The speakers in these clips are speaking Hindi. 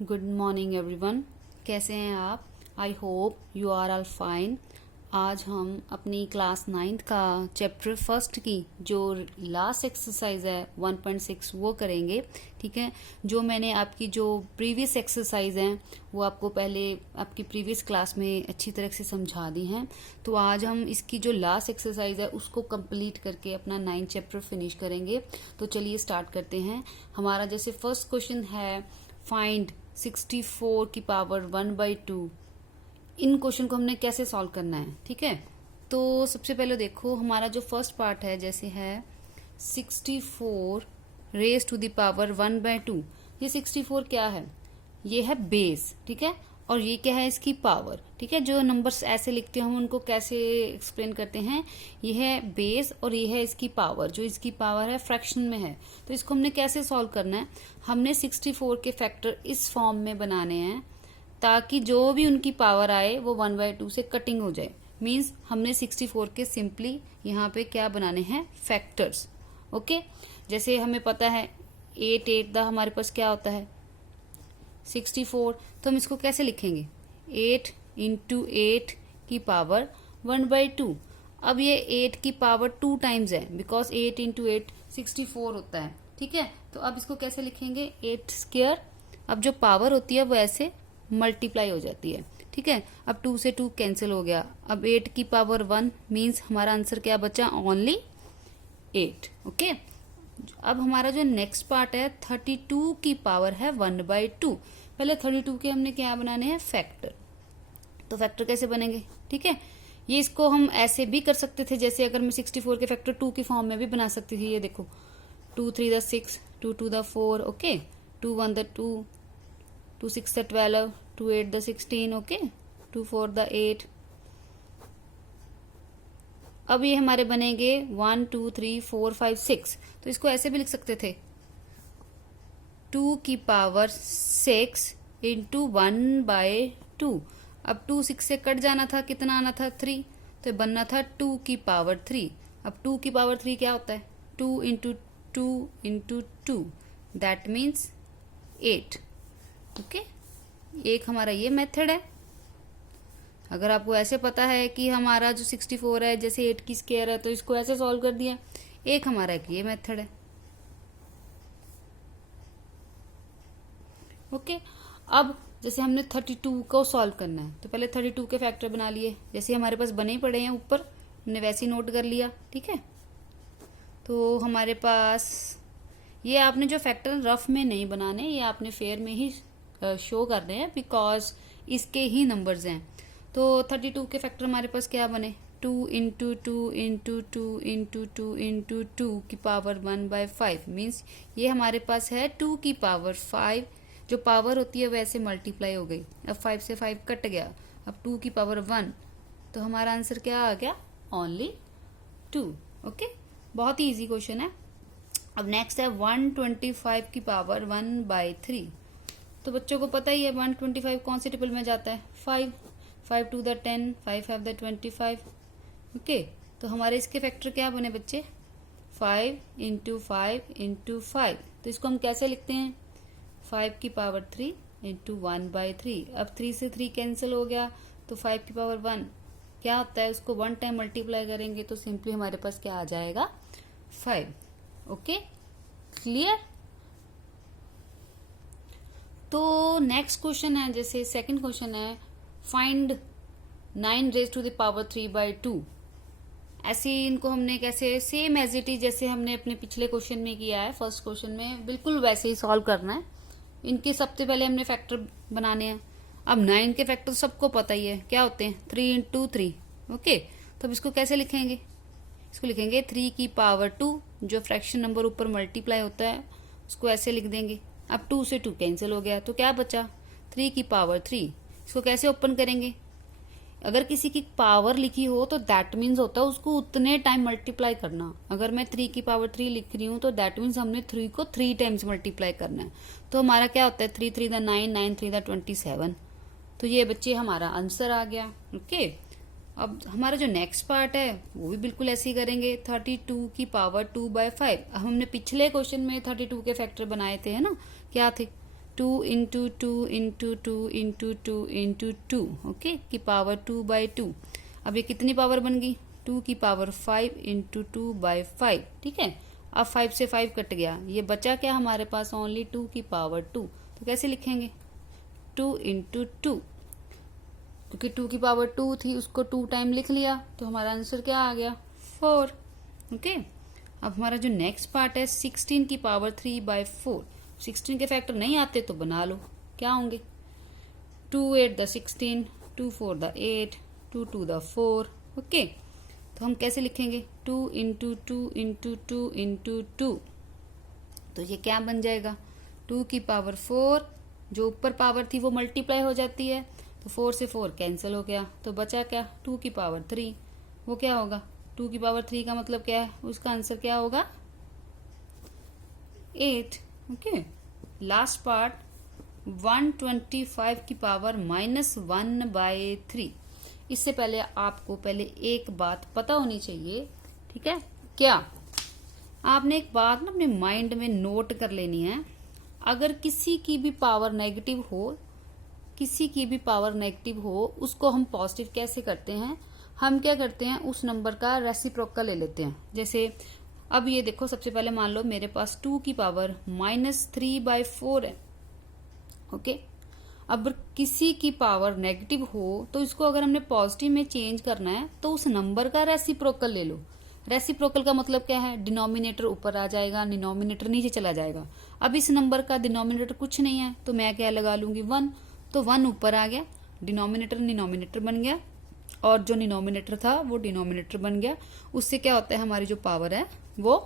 Good morning everyone. कैसे हैं आप? I hope you are all fine. आज हम अपनी क्लास 9th का चैप्टर फर्स्ट की जो लास्ट एक्सरसाइज है 1.6 वो करेंगे। ठीक है, जो मैंने आपकी जो प्रीवियस एक्सरसाइज हैं वो आपको पहले आपकी प्रीवियस क्लास में अच्छी तरह से समझा दी हैं। तो आज हम इसकी जो लास्ट एक्सरसाइज है उसको कंप्लीट करके अपना 9th चैप्टर फिनिश करेंगे। तो चलिए स्टार्ट करते हैं। हमारा जैसे फर्स्ट क्वेश्चन है फाइंड 64 की पावर 1/2। इन क्वेश्चन को हमने कैसे सॉल्व करना है, ठीक है। तो सबसे पहले देखो हमारा जो फर्स्ट पार्ट है जैसे है 64 रेज टू द पावर 1/2। ये 64 क्या है? ये है बेस, ठीक है, और ये क्या है? इसकी पावर, ठीक है। जो नंबर्स ऐसे लिखते हैं हम उनको कैसे एक्सप्लेन करते हैं? ये है बेस और ये है इसकी पावर। जो इसकी पावर है फ्रैक्शन में है, तो इसको हमने कैसे सॉल्व करना है? हमने 64 के फैक्टर इस फॉर्म में बनाने हैं ताकि जो भी उनकी पावर आए वो 1/2 से कटिंग हो जाए। मींस हमने 64 के सिंपली यहाँ पे क्या बनाने हैं? फैक्टर्स। ओके, जैसे हमें पता है 8 हमारे पास क्या होता है? 64। तो हम इसको कैसे लिखेंगे? 8 इंटू 8 की पावर 1/2। अब ये 8 की पावर 2 टाइम्स है बिकॉज 8 इंटू 8 64 होता है, ठीक है। तो अब इसको कैसे लिखेंगे? 8 स्क्वायर। अब जो पावर होती है वो ऐसे मल्टीप्लाई हो जाती है, ठीक है। अब 2 से 2 कैंसिल हो गया। अब 8 की पावर 1 मीन्स हमारा आंसर क्या बचा? ओनली 8। ओके, अब हमारा जो नेक्स्ट पार्ट है 32 की पावर है 1/2। पहले 32 के हमने क्या बनाने हैं? फैक्टर। तो फैक्टर कैसे बनेंगे? ठीक है, ये इसको हम ऐसे भी कर सकते थे, जैसे अगर मैं 64 के फैक्टर 2 की फॉर्म में भी बना सकती थी। ये देखो 2 3 the 6, 2 2 the 4, okay, 2 1 the 2, 2 6 the 12, 2 8 the 16, okay, 2 4 the 8। अब ये हमारे बनेंगे 1 2 3 4 5 6। तो इसको ऐसे भी लिख सकते थे 2 की पावर 6 इंटू 1/2। अब 2 6 से कट जाना था, कितना आना था? 3। तो बनना था 2 की पावर 3। अब 2 की पावर 3 क्या होता है? 2 into 2 into 2, that means 8। Okay, एक हमारा ये मेथड है। अगर आपको ऐसे पता है कि हमारा जो 64 है जैसे 8 की स्क्वायर है तो इसको ऐसे सॉल्व कर दिया। एक हमारा एक ये मेथड है। ओके, अब जैसे हमने 32 को सॉल्व करना है तो पहले 32 के फैक्टर बना लिए। जैसे हमारे पास बने ही पड़े हैं ऊपर, हमने वैसे ही नोट कर लिया, ठीक है। तो हमारे पास ये आपने जो फैक्टर रफ में नहीं बनाने, ये आपने फेयर में ही शो करने हैं बिकॉज इसके ही नंबर्स हैं। तो 32 के फैक्टर हमारे पास क्या बने? 2 इंटू 2 इंटू 2 इंटू 2 इंटू 2 की पावर 1/5 मीन्स ये हमारे पास है 2 की पावर 5। जो पावर होती है वैसे मल्टीप्लाई हो गई। अब 5 से 5 कट गया। अब 2 की पावर 1, तो हमारा आंसर क्या आ गया? ओनली 2। ओके, बहुत ही इजी क्वेश्चन है। अब नेक्स्ट है 125 की पावर 1/3। तो बच्चों को पता ही है 125 कौन से टेबल में जाता है? 5 5 2 द 10, 5 5 द 25। ओके, तो हमारे इसके फैक्टर क्या बने बच्चे? 5 इंटू 5 इंटू 5। तो इसको हम कैसे लिखते हैं? 5 की पावर 3 इंटू 1/3। अब 3 से 3 कैंसिल हो गया तो 5 की पावर 1 क्या होता है? उसको 1 टाइम मल्टीप्लाई करेंगे तो सिंपली हमारे पास क्या आ जाएगा? 5। Okay, clear. तो नेक्स्ट क्वेश्चन है जैसे सेकंड क्वेश्चन है find 9 raise to the power 3/2। ऐसे इनको हमने कैसे सेम एज इट इज जैसे हमने अपने पिछले क्वेश्चन में किया है, फर्स्ट क्वेश्चन में बिल्कुल वैसे ही सॉल्व करना है। इनके सबसे पहले हमने फैक्टर बनाने हैं। अब 9 के फैक्टर सबको पता ही है क्या होते हैं? 3 इंटू 3। ओके, तो अब इसको कैसे लिखेंगे? इसको लिखेंगे 3 की पावर 2। जो फ्रैक्शन नंबर ऊपर मल्टीप्लाई होता है उसको ऐसे लिख देंगे। अब 2 से 2 कैंसिल हो गया तो क्या बचा? 3 की पावर 3। इसको कैसे ओपन करेंगे? अगर किसी की पावर लिखी हो तो दैट मीन्स होता है उसको उतने टाइम मल्टीप्लाई करना। अगर मैं 3 की पावर 3 लिख रही हूँ तो दैट मीन्स हमने 3 को 3 टाइम्स मल्टीप्लाई करना है। तो हमारा क्या होता है? 3 3 द 9, 9 3 द 27। तो ये बच्चे हमारा आंसर आ गया। ओके, अब हमारा जो नेक्स्ट पार्ट है वो भी बिल्कुल ऐसे ही करेंगे। 32 की पावर 2/5। अब हमने पिछले क्वेश्चन में 32 के फैक्टर बनाए थे, है ना? क्या थे? Two into two into two into two into two, okay, की पावर 2/2। अब ये कितनी पावर बन गई? 2 की पावर 5 इंटू 2/5, ठीक है। अब 5 से 5 कट गया, ये बचा क्या हमारे पास? ओनली 2 की पावर 2। तो कैसे लिखेंगे? 2 इंटू 2, क्योंकि 2 की पावर 2 थी, उसको 2 टाइम लिख लिया, तो हमारा आंसर क्या आ गया? 4, ओके। अब हमारा जो नेक्स्ट पार्ट है 16 की पावर 3/4। 16 के फैक्टर नहीं आते तो बना लो, क्या होंगे? 2 8 द 16, 2 4 द 8, 2 2 द 4, ओके। तो हम कैसे लिखेंगे? 2 इंटू 2 इंटू 2 इंटू 2, तो ये क्या बन जाएगा? 2 की पावर 4, जो ऊपर पावर थी वो मल्टीप्लाई हो जाती है, तो 4 से 4 कैंसिल हो गया, तो बचा क्या? 2 की पावर 3। वो क्या होगा? 2 की पावर 3 का मतलब क्या है? उसका आंसर क्या होगा? 8, ओके। लास्ट पार्ट 125 की पावर -1/3। इससे पहले आपको पहले एक बात पता होनी चाहिए, ठीक है? क्या? आपने एक बात ना अपने माइंड में नोट कर लेनी है। अगर किसी की भी पावर नेगेटिव हो, किसी की भी पावर नेगेटिव हो, उसको हम पॉजिटिव कैसे करते हैं? हम क्या करते हैं? उस नंबर का रेसिप्रोकल ले लेते हैं। जैसे अब ये देखो, सबसे पहले मान लो मेरे पास 2 की पावर -3/4 है, ओके। अब किसी की पावर नेगेटिव हो तो इसको अगर हमने पॉजिटिव में चेंज करना है तो उस नंबर का रेसिप्रोकल ले लो। रेसिप्रोकल का मतलब क्या है? डिनोमिनेटर ऊपर आ जाएगा, डिनोमिनेटर नीचे चला जाएगा। अब इस नंबर का डिनोमिनेटर कुछ नहीं है, तो मैं क्या लगा लूंगी? 1। तो 1 ऊपर आ गया, डिनोमिनेटर बन गया, और जो डिनोमिनेटर था वो डिनोमिनेटर बन गया। उससे क्या होता है? हमारी जो पावर है वो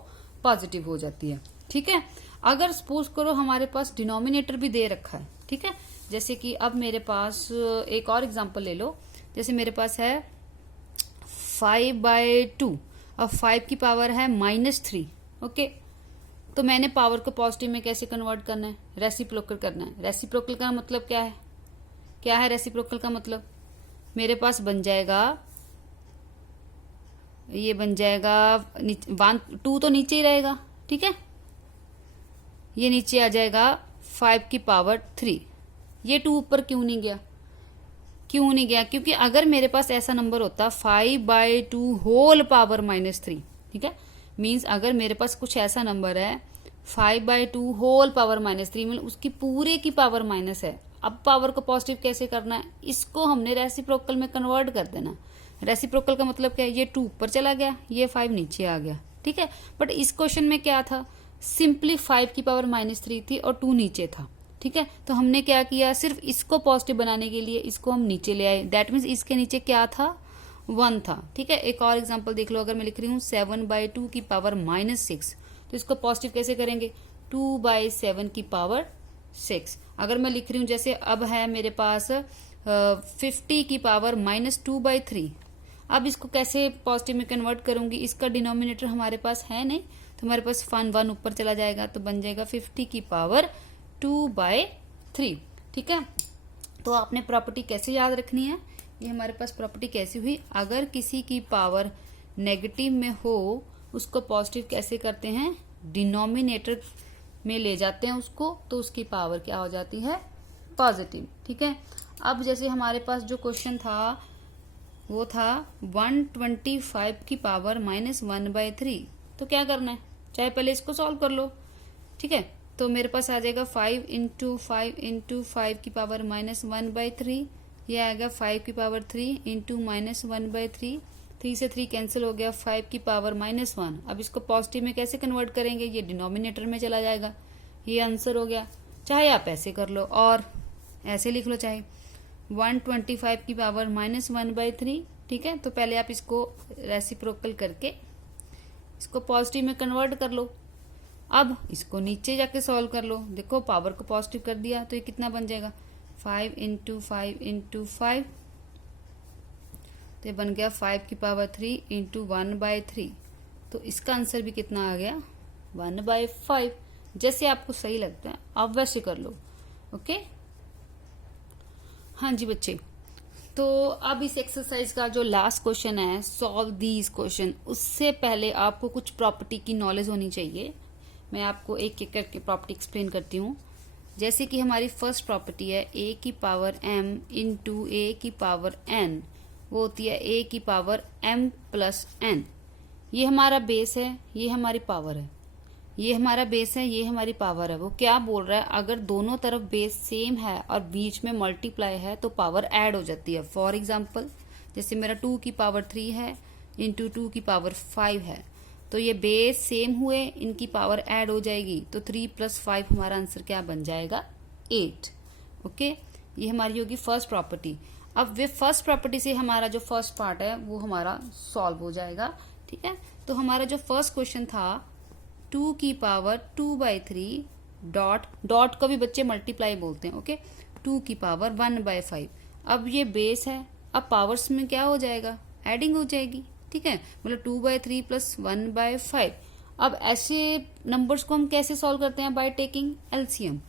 पॉजिटिव हो जाती है, ठीक है। अगर सपोज करो हमारे पास डिनोमिनेटर भी दे रखा है, ठीक है, जैसे कि अब मेरे पास एक और एग्जांपल ले लो। जैसे मेरे पास है 5/2, अब 5 की पावर है -3, ओके। तो मैंने पावर को पॉजिटिव में कैसे कन्वर्ट करना है? रेसिप्रोकल करना है। रेसिप्रोकल का मतलब क्या है? क्या है रेसिप्रोकल का मतलब? मेरे पास बन जाएगा, ये बन जाएगा 2 तो नीचे ही रहेगा, ठीक है। ये नीचे आ जाएगा 5 की पावर 3। ये 2 ऊपर क्यों नहीं गया? क्यों नहीं गया? क्योंकि अगर मेरे पास ऐसा नंबर होता 5/2 होल पावर -3, ठीक है, मीन्स अगर मेरे पास कुछ ऐसा नंबर है 5/2 होल पावर -3, मतलब उसकी पूरे की पावर माइनस है। अब पावर को पॉजिटिव कैसे करना है? इसको हमने रेसिप्रोकल में कन्वर्ट कर देना। रेसिप्रोकल का मतलब क्या है? ये 2 ऊपर चला गया, ये 5 नीचे आ गया, ठीक है। बट इस क्वेश्चन में क्या था? सिंपली 5 की पावर -3 थी और 2 नीचे था, ठीक है। तो हमने क्या किया? सिर्फ इसको पॉजिटिव बनाने के लिए इसको हम नीचे ले आए। दैट मीन्स इसके नीचे क्या था? 1 था, ठीक है। एक और एग्जांपल देख लो। अगर मैं लिख रही हूँ 7/2 की पावर -6, तो इसको पॉजिटिव कैसे करेंगे? 2/7 की पावर 6। अगर मैं लिख रही हूँ जैसे अब है मेरे पास 50 की पावर -2/3, अब इसको कैसे पॉजिटिव में कन्वर्ट करूंगी? इसका डिनोमिनेटर हमारे पास है नहीं, तो हमारे पास 1 ऊपर चला जाएगा, तो बन जाएगा 50 की पावर 2/3, ठीक है। तो आपने प्रॉपर्टी कैसे याद रखनी है? ये हमारे पास प्रॉपर्टी कैसी हुई? अगर किसी की पावर नेगेटिव में हो, उसको पॉजिटिव कैसे करते हैं? डिनोमिनेटर में ले जाते हैं उसको, तो उसकी पावर क्या हो जाती है? पॉजिटिव, ठीक है। अब जैसे हमारे पास जो क्वेश्चन था वो था 125 की पावर -1/3, तो क्या करना है? चाहे पहले इसको सॉल्व कर लो, ठीक है। तो मेरे पास आ जाएगा 5 इंटू 5 इंटू 5 की पावर -1/3, ये आएगा 5 की पावर 3 इंटू -1/3, 3 से 3 कैंसिल हो गया, 5 की पावर -1। अब इसको पॉजिटिव में कैसे कन्वर्ट करेंगे? ये डिनोमिनेटर में चला जाएगा, ये आंसर हो गया। चाहे आप ऐसे कर लो और ऐसे लिख लो, चाहे 125 की पावर -1/3, ठीक है। तो पहले आप इसको रेसिप्रोकल करके इसको पॉजिटिव में कन्वर्ट कर लो। अब इसको नीचे जाके सॉल्व कर लो। देखो पावर को पॉजिटिव कर दिया तो ये कितना बन जाएगा? 5 इंटू 5 इंटू 5, तो ये बन गया 5 की पावर 3 इंटू 1/3। तो इसका आंसर भी कितना आ गया? 1/5। जैसे आपको सही लगता है आप वैसे कर लो, ओके। हाँ जी बच्चे, तो अब इस एक्सरसाइज का जो लास्ट क्वेश्चन है, सॉल्व दीज क्वेश्चन, उससे पहले आपको कुछ प्रॉपर्टी की नॉलेज होनी चाहिए। मैं आपको एक एक करके प्रॉपर्टी एक्सप्लेन करती हूँ। जैसे कि हमारी फर्स्ट प्रॉपर्टी है a की पावर m इंटू ए की पावर n, वो होती है a की पावर m प्लस n। ये हमारा बेस है, ये हमारी पावर है, ये हमारा बेस है, ये हमारी पावर है। वो क्या बोल रहा है, अगर दोनों तरफ बेस सेम है और बीच में मल्टीप्लाई है तो पावर ऐड हो जाती है। फॉर एग्जाम्पल जैसे मेरा 2 की पावर 3 है इंटू 2 की पावर 5 है, तो ये बेस सेम हुए, इनकी पावर ऐड हो जाएगी, तो 3 प्लस 5 हमारा आंसर क्या बन जाएगा, 8। ओके, ये हमारी होगी फर्स्ट प्रॉपर्टी। अब वे फर्स्ट प्रॉपर्टी से हमारा जो फर्स्ट पार्ट है वो हमारा सॉल्व हो जाएगा। ठीक है, तो हमारा जो फर्स्ट क्वेश्चन था 2 की पावर 2/3 डॉट को भी बच्चे मल्टीप्लाई बोलते हैं। ओके, 2 की पावर 1/5। अब ये बेस है, अब पावर्स में क्या हो जाएगा, एडिंग हो जाएगी। ठीक है, मतलब 2/3 प्लस 1/5। अब ऐसे नंबर्स को हम कैसे सॉल्व करते हैं, बाय टेकिंग एलसीएम।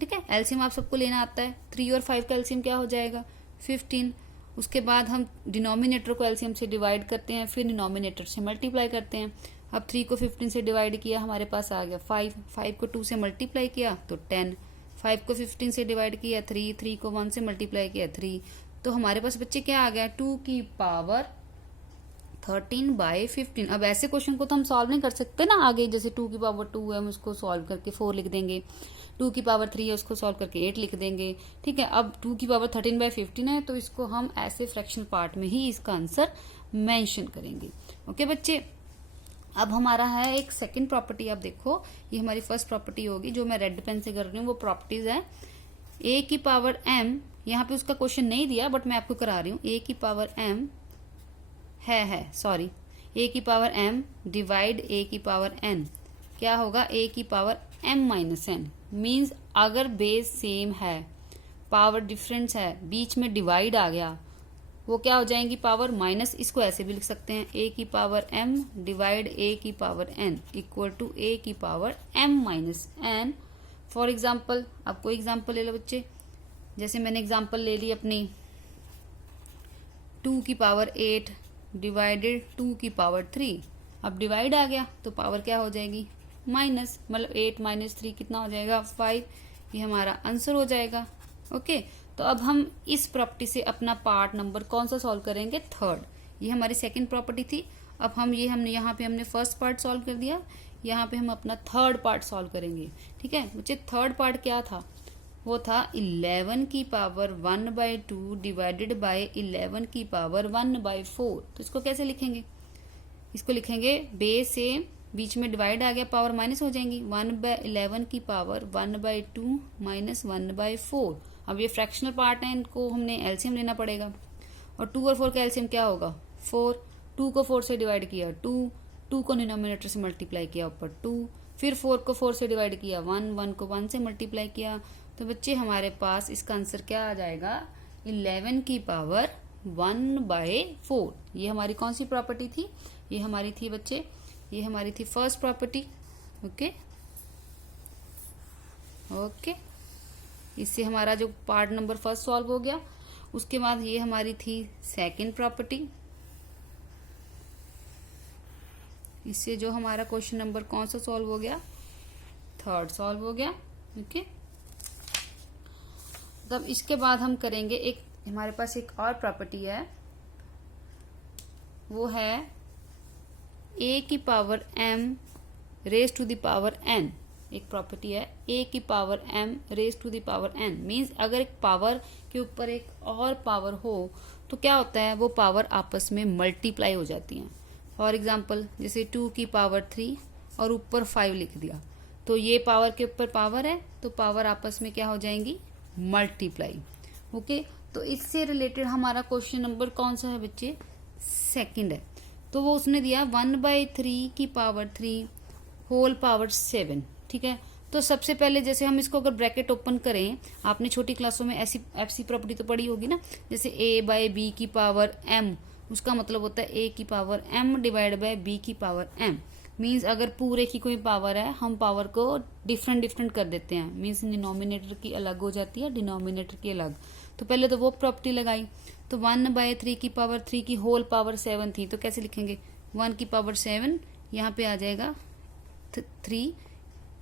ठीक है, एलसीएम आप सबको लेना आता है। 3 और 5 का एलसीएम क्या हो जाएगा, 15। उसके बाद हम डिनोमिनेटर को एलसीएम से डिवाइड करते हैं, फिर डिनोमिनेटर से मल्टीप्लाई करते हैं। अब 3 को 15 से डिवाइड किया, हमारे पास आ गया 5। 5 को 2 से मल्टीप्लाई किया तो 10। 5 को 15 से डिवाइड किया 3। 3 को 1 से मल्टीप्लाई किया 3। तो हमारे पास बच्चे क्या आ गया, 2 की पावर 13/15। अब ऐसे क्वेश्चन को तो हम सॉल्व नहीं कर सकते ना आगे, जैसे 2 की पावर 2 है हम उसको सॉल्व करके 4 लिख देंगे, 2 की पावर 3 है उसको सॉल्व करके 8 लिख देंगे। ठीक है, अब 2 की पावर 13/15 है तो इसको हम ऐसे फ्रैक्शनल पार्ट में ही इसका आंसर मेंशन करेंगे। ओके बच्चे, अब हमारा है एक सेकंड प्रॉपर्टी। आप देखो, ये हमारी फर्स्ट प्रॉपर्टी होगी जो मैं रेड पेन से कर रही हूँ, वो प्रॉपर्टीज है a की पावर m। यहाँ पे उसका क्वेश्चन नहीं दिया बट मैं आपको करा रही हूँ। a की पावर m सॉरी, a की पावर m डिवाइड a की पावर n क्या होगा, a की power m minus n। Means अगर बेस सेम है, पावर डिफरेंस है, बीच में डिवाइड आ गया, वो क्या हो जाएंगी, पावर माइनस। इसको ऐसे भी लिख सकते हैं, a की पावर m डिवाइड a की power n equal to a की power m minus n। For example, आप कोई एग्जाम्पल ले लो बच्चे, जैसे मैंने एग्जाम्पल ले ली अपनी 2 की पावर 8 डिवाइडेड 2 की पावर 3। अब डिवाइड आ गया तो पावर क्या हो जाएगी, माइनस, मतलब 8 माइनस 3 कितना हो जाएगा, 5। ये हमारा आंसर हो जाएगा। ओके, तो अब हम इस प्रॉपर्टी से अपना पार्ट नंबर कौन सा सॉल्व करेंगे, थर्ड। ये हमारी सेकंड प्रॉपर्टी थी। अब हमने यहाँ पे हमने फर्स्ट पार्ट सॉल्व कर दिया, यहाँ पे हम अपना थर्ड पार्ट सॉल्व करेंगे। ठीक है बच्चे, थर्ड पार्ट क्या था, वो था 11 की पावर 1/2 डिवाइडेड बाय 11 की पावर 1/4। तो इसको कैसे लिखेंगे, इसको लिखेंगे बेस से बीच में डिवाइड आ गया, पावर माइनस हो जाएंगी, 1/11 की पावर 1/2 माइनस 1/4। अब ये फ्रैक्शनल पार्ट है, इनको हमने एलसीएम लेना पड़ेगा। और 2 और 4 का एलसीएम क्या होगा, 4। 2 को 4 से डिवाइड किया 2 को डिनोमिनेटर से मल्टीप्लाई किया ऊपर 2, फिर 4 को 4 से डिवाइड किया 1 को 1 से मल्टीप्लाई किया। तो बच्चे हमारे पास इसका आंसर क्या आ जाएगा, 11 की पावर 1/4। ये हमारी कौन सी प्रॉपर्टी थी, ये हमारी थी बच्चे, ये हमारी थी फर्स्ट प्रॉपर्टी। ओके, इससे हमारा जो पार्ट नंबर फर्स्ट सॉल्व हो गया। उसके बाद ये हमारी थी सेकंड प्रॉपर्टी, इससे जो हमारा क्वेश्चन नंबर कौन सा सॉल्व हो गया, थर्ड सॉल्व हो गया। ओके, तब इसके बाद हम करेंगे एक, हमारे पास एक और प्रॉपर्टी है, वो है a की power m raise to the power n। एक प्रॉपर्टी है a की power m raise to the power n। Means अगर एक पावर के ऊपर एक और पावर हो तो क्या होता है, वो पावर आपस में मल्टीप्लाई हो जाती हैं। फॉर एग्जाम्पल जैसे 2 की पावर 3 और ऊपर 5 लिख दिया, तो ये पावर के ऊपर पावर है तो पावर आपस में क्या हो जाएंगी, मल्टीप्लाई। ओके, तो इससे रिलेटेड हमारा क्वेश्चन नंबर कौन सा है बच्चे, सेकंड है। तो वो उसने दिया 1/3 की पावर 3 होल पावर 7। ठीक है, तो सबसे पहले जैसे हम इसको अगर ब्रैकेट ओपन करें, आपने छोटी क्लासों में ऐसी एफसी प्रॉपर्टी तो पढ़ी होगी ना, जैसे a/b की पावर m, उसका मतलब होता है a की power m divide by b की पावर m। मीन्स अगर पूरे की कोई पावर है, हम पावर को डिफरेंट कर देते हैं। मीन्स डिनोमिनेटर की अलग हो जाती है, डिनोमिनेटर की अलग। तो पहले तो वो प्रॉपर्टी लगाई, तो 1/3 की पावर 3 की होल पावर 7 थी, तो कैसे लिखेंगे, 1 की पावर 7, यहाँ पे आ जाएगा 3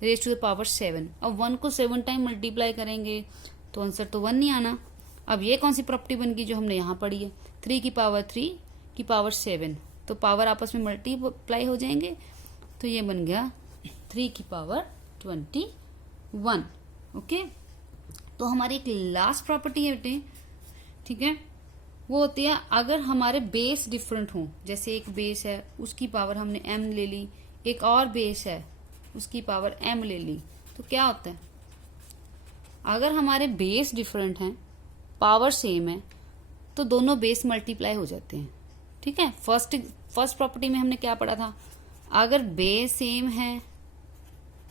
रेज टू द पावर 7। अब 1 को 7 टाइम मल्टीप्लाई करेंगे तो आंसर तो 1 नहीं आना। अब ये कौन सी प्रॉपर्टी बन गई जो हमने यहाँ पढ़ी है, 3 की पावर 3 की पावर 7, तो पावर आपस में मल्टीप्लाई हो जाएंगे, तो ये बन गया 3 की पावर 21। ओके, तो हमारी एक लास्ट प्रॉपर्टी है बेटे, ठीक है, वो होती है अगर हमारे बेस डिफरेंट हों, जैसे एक बेस है उसकी पावर हमने m ले ली, एक और बेस है उसकी पावर m ले ली, तो क्या होता है, अगर हमारे बेस डिफरेंट हैं, पावर सेम है, तो दोनों बेस मल्टीप्लाई हो जाते हैं। ठीक है, फर्स्ट प्रॉपर्टी में हमने क्या पढ़ा था, अगर बेस सेम है,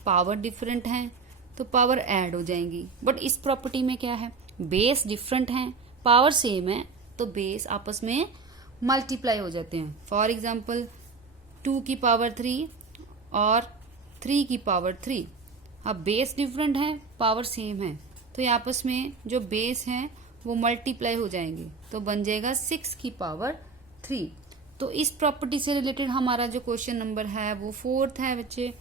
पावर डिफरेंट है, तो पावर ऐड हो जाएंगी। बट इस प्रॉपर्टी में क्या है, बेस डिफरेंट है, पावर सेम है, तो बेस आपस में मल्टीप्लाई हो जाते हैं। फॉर एग्जाम्पल 2 की पावर 3 और 3 की पावर 3, अब बेस डिफरेंट है, पावर सेम है, तो ये आपस में जो बेस है वो मल्टीप्लाई हो जाएंगे, तो बन जाएगा 6 की पावर 3। तो इस प्रॉपर्टी से रिलेटेड हमारा जो क्वेश्चन नंबर है वो 4th है बच्चे,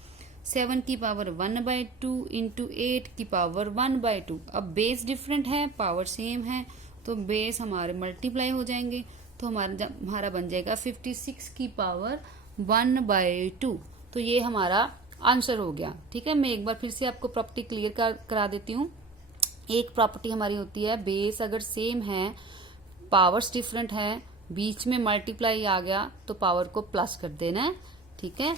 7 की पावर 1/2 इंटू 8 की पावर 1/2। अब बेस डिफरेंट है, पावर सेम है, तो बेस हमारे मल्टीप्लाई हो जाएंगे, तो हमारा बन जाएगा 56 की पावर 1/2। तो ये हमारा आंसर हो गया। ठीक है, मैं एक बार फिर से आपको प्रॉपर्टी क्लियर करा देती हूँ। एक प्रॉपर्टी हमारी होती है, बेस अगर सेम है, पावर्स डिफरेंट है, बीच में मल्टीप्लाई आ गया तो पावर को प्लस कर देना है। ठीक है,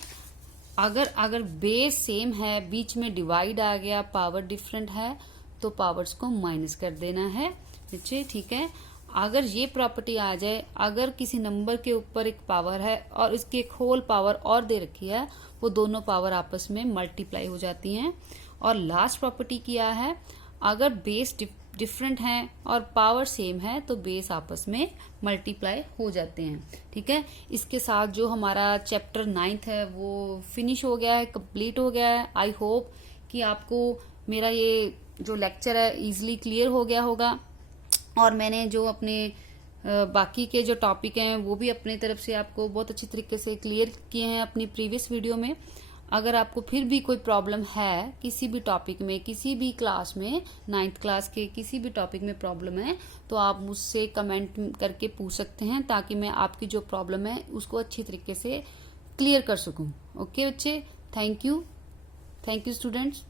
अगर बेस सेम है, बीच में डिवाइड आ गया, पावर डिफरेंट है, तो पावर्स को माइनस कर देना है बच्चे। ठीक है, अगर ये प्रॉपर्टी आ जाए, अगर किसी नंबर के ऊपर एक पावर है और इसकी एक होल पावर और दे रखी है, वो दोनों पावर आपस में मल्टीप्लाई हो जाती हैं। और लास्ट प्रॉपर्टी क्या है, अगर बेस डिफरेंट है और पावर सेम है, तो बेस आपस में मल्टीप्लाई हो जाते हैं। ठीक है, इसके साथ जो हमारा चैप्टर 9th है वो फिनिश हो गया है, कंप्लीट हो गया है। आई होप कि आपको मेरा ये जो लेक्चर है इजीली क्लियर हो गया होगा, और मैंने जो अपने बाकी के जो टॉपिक हैं वो भी अपनी तरफ से आपको बहुत अच्छी तरीके से क्लियर किए हैं अपनी प्रीवियस वीडियो में। अगर आपको फिर भी कोई प्रॉब्लम है किसी भी टॉपिक में, किसी भी क्लास में, 9th क्लास के किसी भी टॉपिक में प्रॉब्लम है, तो आप मुझसे कमेंट करके पूछ सकते हैं, ताकि मैं आपकी जो प्रॉब्लम है उसको अच्छी तरीके से क्लियर कर सकूं। ओके बच्चे, थैंक यू स्टूडेंट्स।